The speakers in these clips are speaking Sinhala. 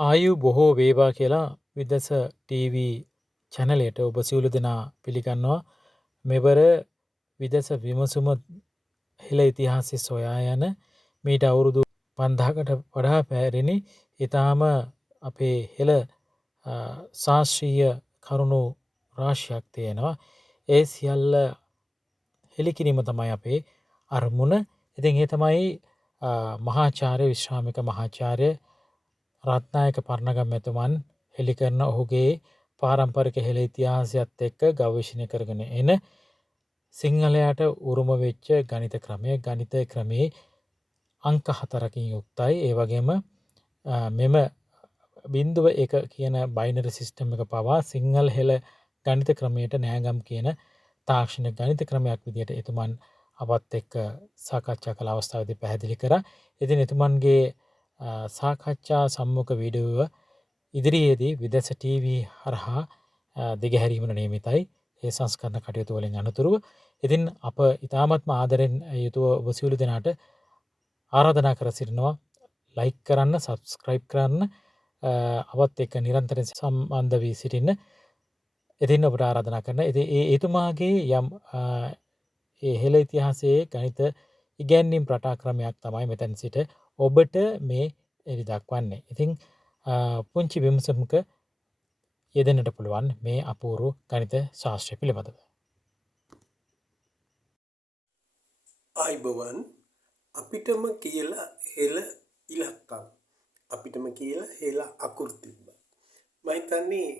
ආයු බොහෝ වේවා කියලා විදස ටීවී චැනලයට ඔබ සියලු දෙනා පිළිගන්නවා. මෙවර විදස විමසුම හෙළ ඉතිහාසය සොයා යන මීට අවුරුදු 5000කට වඩා පැරණි ඊටාම අපේ හෙළ ශාස්ත්‍රීය කරුණු රාශියක් තියෙනවා. ඒ සියල්ල හෙළිකිරීම තමයි අපේ අරමුණ. ඉතින් ඒ තමයි මහාචාර්ය විශ්‍රාමික මහාචාර්ය රත්නායක පරණගම් එතුමන් හෙළි කරන ඔහුගේ පාරම්පරික හෙළ ඉතිහාසයත් එක්ක ගවේෂණය කරගෙන එන සිංහලයට උරුම වෙච්ච ගණිත ක්‍රමය ගණිත ක්‍රමයේ අංක 4කින් යුක්තයි. ඒ වගේම මෙම බිංදුව එක කියන බයිනරි සිස්ටම් එක පවා සිංහල හෙළ ගණිත ක්‍රමයට නෑගම් කියන තාක්ෂණික ගණිත ක්‍රමයක් විදිහට එතුමන් අපත් එක්ක සාකච්ඡා කළ අවස්ථාවේදී පැහැදිලි කරා. ඉතින් එතුමන්ගේ සාකච්ඡා සම්මුඛ වීඩියෝව ඉදිරියේදී විදස ටීවී හරහා දිගහැරීමට නියමිතයි. ඒ සංස්කරණ කටයුතු වලින් අනතුරුව ඉතින් අප ඉතාමත්ම ආදරෙන් යුතුව ඔබ සියලු දෙනාට ආරාධනා කර සිටිනවා ලයික් කරන්න, සබ්ස්ක්‍රයිබ් කරන්න, අපත් එක්ක නිරන්තරයෙන් සම්බන්ධ වී සිටින්න. ඉතින් ඔබට ආරාධනා කරන. ඉතින් එතුමාගේ යම් ඒ හෙළ ඉතිහාසයේ ගණිත ඉගැන්වීම් රටා ක්‍රමයක් තමයි මෙතන සිට ඔබට මේ එලි දක්වන්නේ. ඉතින් පුංචි විමසුමක යෙදෙන්නට පුළුවන් මේ අපූර්ව ගණිත ශාස්ත්‍රය පිළිබඳව. ආයිබවන් අපිටම කියලා හෙළ ඉලක්කම් අපිටම කියලා හෙළ අකුරු තිබ්බා. මම හිතන්නේ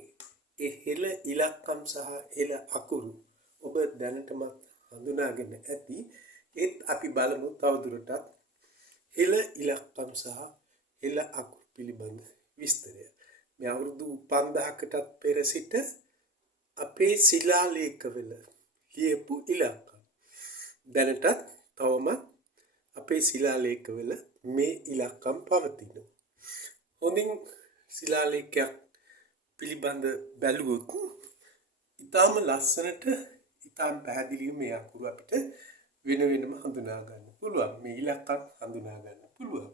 ඒ හෙළ ඉලක්කම් සහ හෙළ අකුරු ඔබ දැනටමත් හඳුනාගෙන ඇති. ඒත් අපි බලමු තවදුරටත් හෙළ ඉලක්කම් සහ හෙළ අකුරු පිළිබඳ විස්තරය. මේ අවුරුදු 5000කටත් පෙර සිට අපේ ශිලාලේඛවල ලියපු ඉලක්කම් දැනටත් තවමත් අපේ ශිලාලේඛවල මේ ඉලක්කම් පවතිනවා. හොඳින් ශිලාලේඛයක් පිළිබඳ බැලුවොත් ඉතාම ලස්සනට ඉතාම පැහැදිලිව මේ අකුරු අපිට වෙන වෙනම හඳුනා ගන්න පුළුවන්. මේ ඉලක්කම් හඳුනා ගන්න පුළුවන්.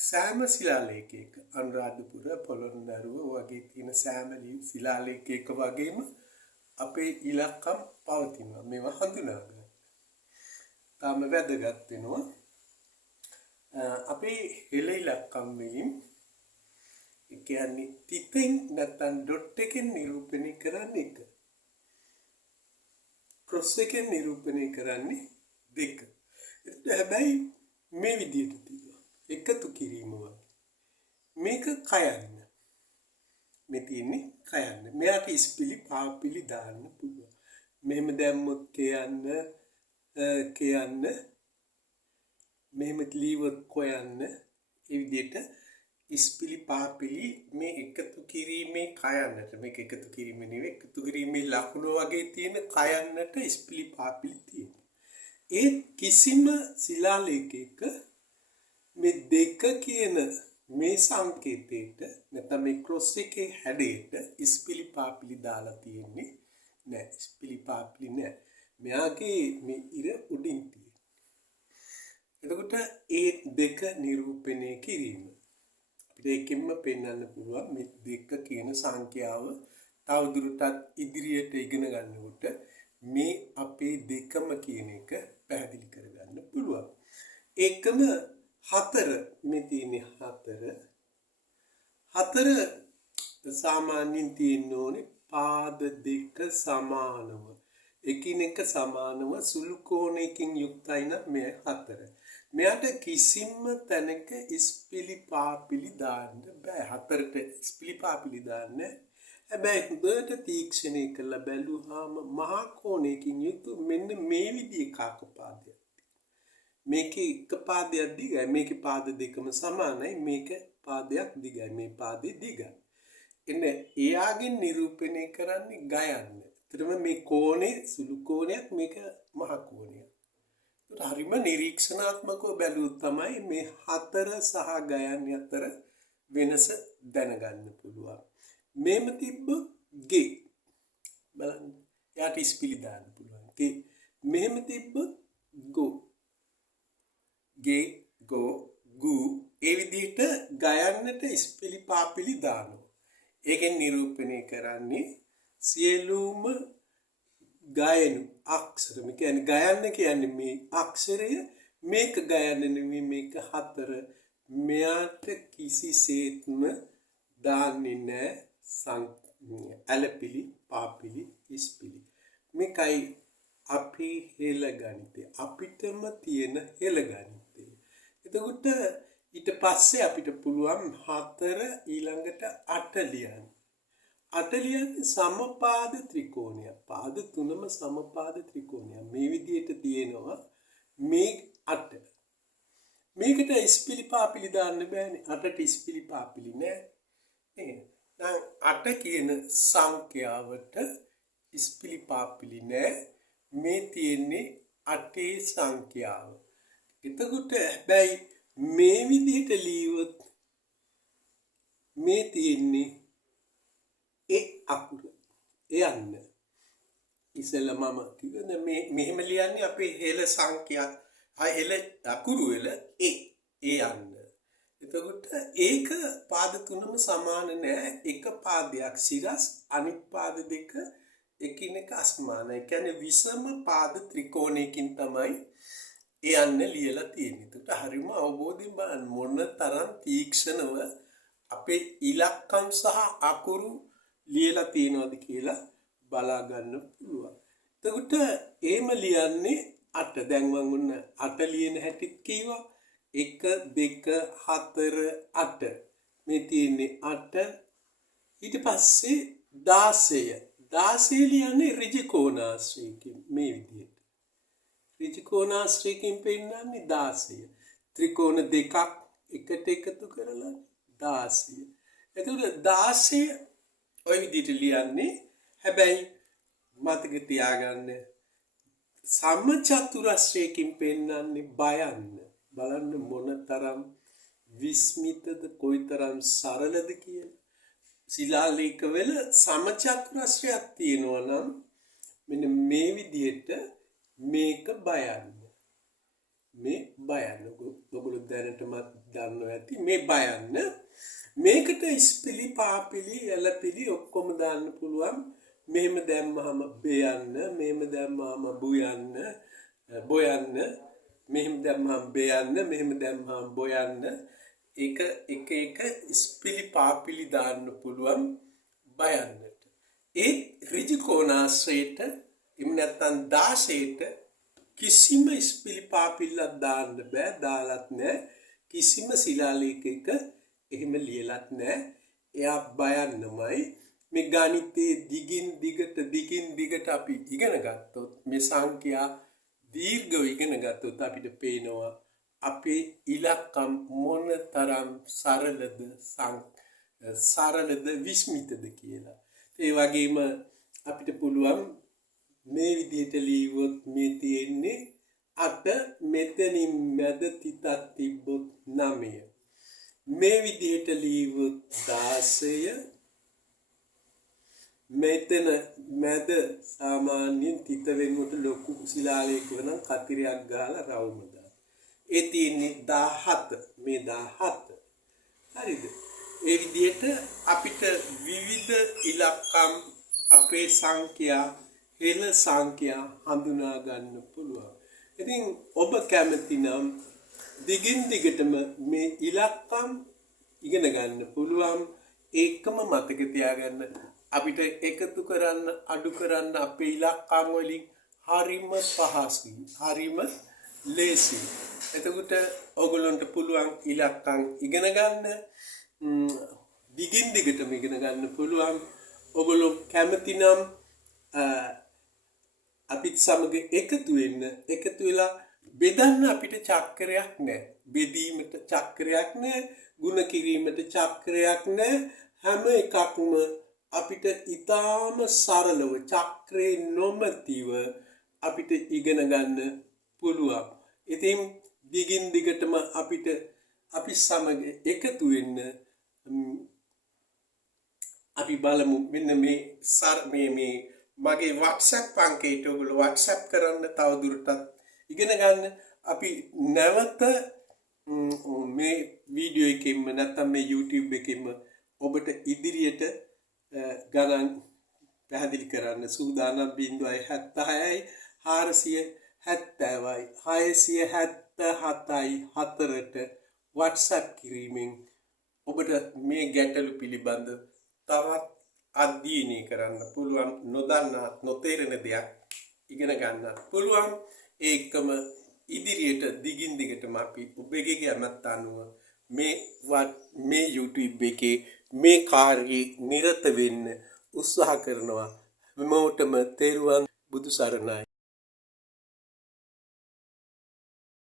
සෑම ශිලාලේඛයක අනුරාධපුර පොළොන්නරුව වගේ තියෙන සෑම ශිලාලේඛයක වගේම අපේ ඉලක්කම් පවතිනවා. මේවා හඳුනා ගන්න. තාම වැදගත් වෙනවා. අපේ හෙළ ඉලක්කම් වලින් ඒ කියන්නේ තිතෙන් නැත්නම් ඩොට් එකෙන් නිරූපණය කරන්නේ එක. ක්‍රොස් එකෙන් නිරූපණය කරන්නේ දෙක. හැබැයි මේ විදිහට තියෙනවා. එකතු කිරීම වගේ. මේක කයන්න. මේ තියෙන්නේ කයන්න. මෙයාට ඉස්පිලි පාපිලි දාන්න පුළුවන්. මෙහෙම දැම්මොත් කියන්න මෙහෙම ලියවොත් කොයන්න ඒ විදිහට ඉස්පිලි පාපිලි මේ එකතු කිරීමේ කයන්නට මේක එකතු කිරීම නෙවෙයි එකතු කිරීමේ ලකුණු වගේ තියෙන කයන්නට ඉස්පිලි පාපිලි තියෙනවා. ඒ කිසිම ශිලාලේඛයක මේ දෙක කියන මේ සංකේතයට නැත්නම් මේ ක්‍රොස් එකේ හැඩයට ඉස්පිලි පාපිලි දාලා තියෙන්නේ නෑ. ඉස්පිලි පාපිලි නෑ. මෙයාගේ මේ ඉර උඩින් තියෙන. එතකොට ඒ දෙක නිරූපණය කිරීම අපිට එකෙන්ම පෙන්වන්න පුළුවන් මේ දෙක කියන සංඛ්‍යාව තවදුරටත් ඉදිරියට ඉගෙන ගන්නකොට මේ අපේ දෙකම කියන එක පැහැදිලි කරගන්න පුළුවන්. ඒකම 4 මේ තියෙන්නේ 4 සාමාන්‍යයෙන් තියෙන්න ඕනේ පාද දෙක සමානව එකිනෙක සමානව සුළු කෝණයකින් යුක්තයි නම් මේ 4. මෙයාට කිසිම තැනක ඉස්පිලි පාපිලි දාන්න බෑ. 4ට ඉස්පිලි පාපිලි දාන්න. හැබැයි හොඳට තීක්ෂණය කරලා බැලුවාම මහා කෝණයකින් යුක්ත මෙන්න මේ විදිහේ කාකපාදයක්. මේකේ එක පාදයක් දිගයි. මේකේ පාද දෙකම සමානයි. මේක පාදයක් දිගයි. මේ පාදේ දිගයි. එන්නේ එයාගෙන් නිරූපණය කරන්නේ ගයන්න. එතරම් මේ කෝණේ සුළු කෝණයක් මේක මහ කෝණයක්. ඒත් හරිම නිරීක්ෂණාත්මකව බැලුවොත් තමයි මේ 4 සහ ගයන්න අතර වෙනස දැනගන්න පුළුවන්. මේම තිබ්බ ගේ බලන්න. යාට ඉස්පිලි දාන්න පුළුවන්. ගේ මෙහෙම තිබ්බ ගෝ ගේ ගෝ ගු ඒ විදිහට ගයන්නට ඉස්පිලි පාපිලි දානවා. ඒකෙන් නිරූපණය කරන්නේ සියලුම ගයනු අක්ෂර. මේ කියන්නේ ගයන්න කියන්නේ මේ අක්ෂරය මේක ගයන්න නෙමෙයි මේක හතර. මෙයාට කිසිසේත්ම දාන්නේ නැහැ ඇලපිලි පාපිලි ඉස්පිලි. මේකයි අපි හෙළ ගණිතය. අපිටම තියෙන හෙළ ගණිතය. එතකොට ඊට පස්සේ අපිට පුළුවන් 4 ඊළඟට 8 ලියන්න. 8 ලියන්නේ සමපාද ත්‍රිකෝණයක්. පාද තුනම සමපාද ත්‍රිකෝණයක්. මේ විදිහට තියෙනවා මේ 8. මේකට ඉස්පිලි පාපිලි දාන්න බෑනේ. 8ට ඉස්පිලි පාපිලි නෑ. එහෙනම් දැන් 8 කියන සංඛ්‍යාවට ඉස්පිලි පාපිලි නෑ. මේ තියෙන්නේ 8 සංඛ්‍යාව. එතකොට හැබැයි මේ විදිහට ලියුවොත් මේ තියෙන්නේ ඒ අකුර. එයන්න. ඉස්සෙල්ලා මම කිව්වද මේ මෙහෙම ලියන්නේ අපේ හෙළ සංඛ්‍යා හෙළ අකුරු වල ඒ යන්න. එතකොට ඒක පාද තුනම සමාන නෑ. එක පාදයක් සිරස් අනිත් පාද දෙක එකිනෙක අසමානයි. ඒ කියන්නේ විෂම පාද ත්‍රිකෝණයකින් තමයි යන්න ලියලා තියෙන්නේ. ඒකට හරිම අවබෝධයෙන් බලන්න මොන තරම් තීක්ෂණව අපේ ඉලක්කම් සහ අකුරු ලියලා තියෙනවද කියලා බලා ගන්න පුළුවන්. එතකොට එහෙම ලියන්නේ 8. දැන් මම උන්න 8 ලියන හැටිත් කීවා. 1 2 4 8. මේ තියෙන්නේ 8. ඊට පස්සේ 16. 16 ලියන්නේ ඍජු කෝණාශ්‍රයකින් මේ විදිහට. ඍජු කෝණාශ්‍රයකින් පෙන්නන්නේ 16. ත්‍රිකෝණ දෙකක් එකට එකතු කරලා 16. එතකොට 16 ඔය විදිහට ලියන්නේ. හැබැයි මතක තියාගන්න සමචතුරස්‍රයකින් පෙන්නන්නේ බයන්න. බලන්න මොනතරම් විස්මිතද කොයිතරම් සරලද කියලා. ශිලාලේඛවල සමචතුරස්‍රයක් තියෙනවා නම් මෙන්න මේ විදිහට මේක බයන්න. මේ බයන්න. ඔයගොල්ලෝ දැනටම දන්නවා ඇති මේ බයන්න. මේකට ඉස්පිලි පාපිලි එලපිලි ඔක්කොම දාන්න පුළුවන්. මෙහෙම දැම්මහම බයන්න, මෙහෙම දැම්මහම බුයන්න, බොයන්න, මෙහෙම දැම්මහම බයන්න, මෙහෙම දැම්මහම බොයන්න. ඒක එක ඉස්පිලි පාපිලි දාන්න පුළුවන් බයන්නට. ඒ ඍජු කෝණාශ්‍රයට එහෙම නැත්නම් 16ට කිසිම ඉස්පිලි පාපිල්ලක් දාන්න බෑ. දාලත් නැහැ. කිසිම ශිලාලේඛයක එහෙම ලියලත් නැහැ. එයා බයන්නමයි. මේ ගණිතයේ දිගින් දිගට අපි ඉගෙන ගත්තොත් මේ සංඛ්‍යා දීර්ඝව ඉගෙන ගත්තොත් අපිට පේනවා අපේ ඉලක්කම් මොනතරම් සරලද විස්මිතද කියලා. ඒ වගේම අපිට පුළුවන් මේ විදිහට ලියුවොත් මේ තියෙන්නේ 8 මෙතනින් මැද තිතක් තිබ්බොත් 9. මේ විදිහට ලියුවොත් 16 මෙතන මැද සාමාන්‍යයෙන් තිත වෙනුවට ලොකු ශිලාලේඛ වෙන කතිරයක් ගහලා රවුම දාන. ඒ තියෙන්නේ 17. මේ 17. හරිද? ඒ විදිහට අපිට විවිධ ඉලක්කම් අපේ සංඛ්‍යා හෙළ සංඛ්‍යා හඳුනා ගන්න පුළුවන්. ඉතින් ඔබ කැමති නම් දිගින් දිගටම මේ ඉලක්කම් ඉගෙන ගන්න පුළුවන්. ඒකම මතක තියාගන්න අපිට එකතු කරන්න අඩු කරන්න අපේ ඉලක්කම් වලින් හරිම පහසුයි. හරිම ලේසියි. එතකොට ඔයගොල්ලන්ට පුළුවන් ඉලක්කම් ඉගෙන ගන්න. දිගින් දිගටම ඉගෙන ගන්න පුළුවන්. ඔයගොල්ලෝ කැමති නම් අපිත් සමග එකතු වෙලා බෙදන්න අපිට චක්‍රයක් නැහැ. බෙදීමට චක්‍රයක් නැහැ. ಗುಣ කිරීමට චක්‍රයක් නැහැ. හැම එකක්ම අපිට ඊටාම සරලව චක්‍රේ නොමැතිව අපිට ඉගෙන ගන්න පුළුවන්. ඉතින් දිගින් දිගටම අපි සමග එකතු වෙන්න අපි බලමු. මෙන්න මේ මගේ WhatsApp අංකයට ඔයගොල්ලෝ WhatsApp කරන්න තවදුරටත් ඉගෙන ගන්න. අපි නැවත මේ වීඩියෝ එකෙන්ම නැත්තම් මේ YouTube එකෙන්ම ඔබට ඉදිරියට ගණන් පැහැදිලි කරන්න සූදානම් 076යි 470යි 677යි 4ට WhatsApp කිරීමෙන් ඔබට මේ ගැටලු පිළිබඳ තවත් අධ්‍යයනය කරන්න පුළුවන් නොදන්නා නොතේරෙන දෙයක් ඉගෙන ගන්නත් පුළුවන් ඒකම ඉදිරියට දිගින් දිගටම අපි ඔබගේ කැමැත්ත අනුව මේ YouTube එකේ මේ කාර්යයේ නිරත වෙන්න උත්සාහ කරනවා හැමෝටම තෙරුවන් බුදු සරණයි